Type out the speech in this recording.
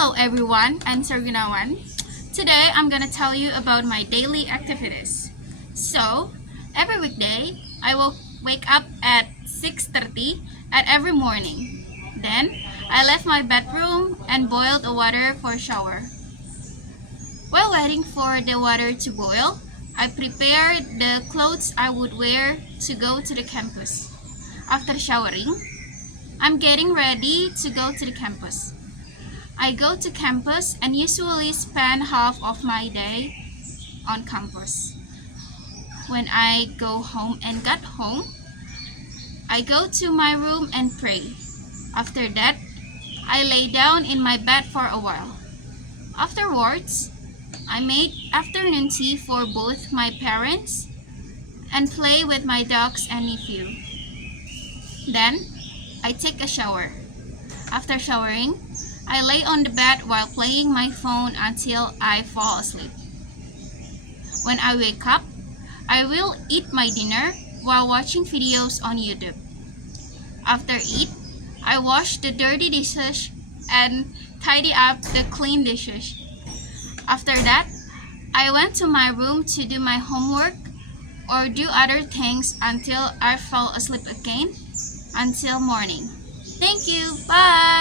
Hello everyone, I'm Sir Gunawan. Today I'm gonna tell you about my daily activities. So, every weekday, I will wake up at 6:30 at every morning. Then, I left my bedroom and boiled the water for a shower. While waiting for the water to boil, I prepared the clothes I would wear to go to the campus. After showering, I'm getting ready to go to the campus. I go to campus and usually spend half of my day on campus. When I go home and get home, I go to my room and pray. After that, I lay down in my bed for a while. Afterwards, I made afternoon tea for both my parents and play with my dogs and nephew. Then, I take a shower. After showering, I lay on the bed while playing my phone until I fall asleep. When I wake up, I will eat my dinner while watching videos on YouTube. After eat, I wash the dirty dishes and tidy up the clean dishes. After that, I went to my room to do my homework or do other things until I fall asleep again until morning. Thank you. Bye.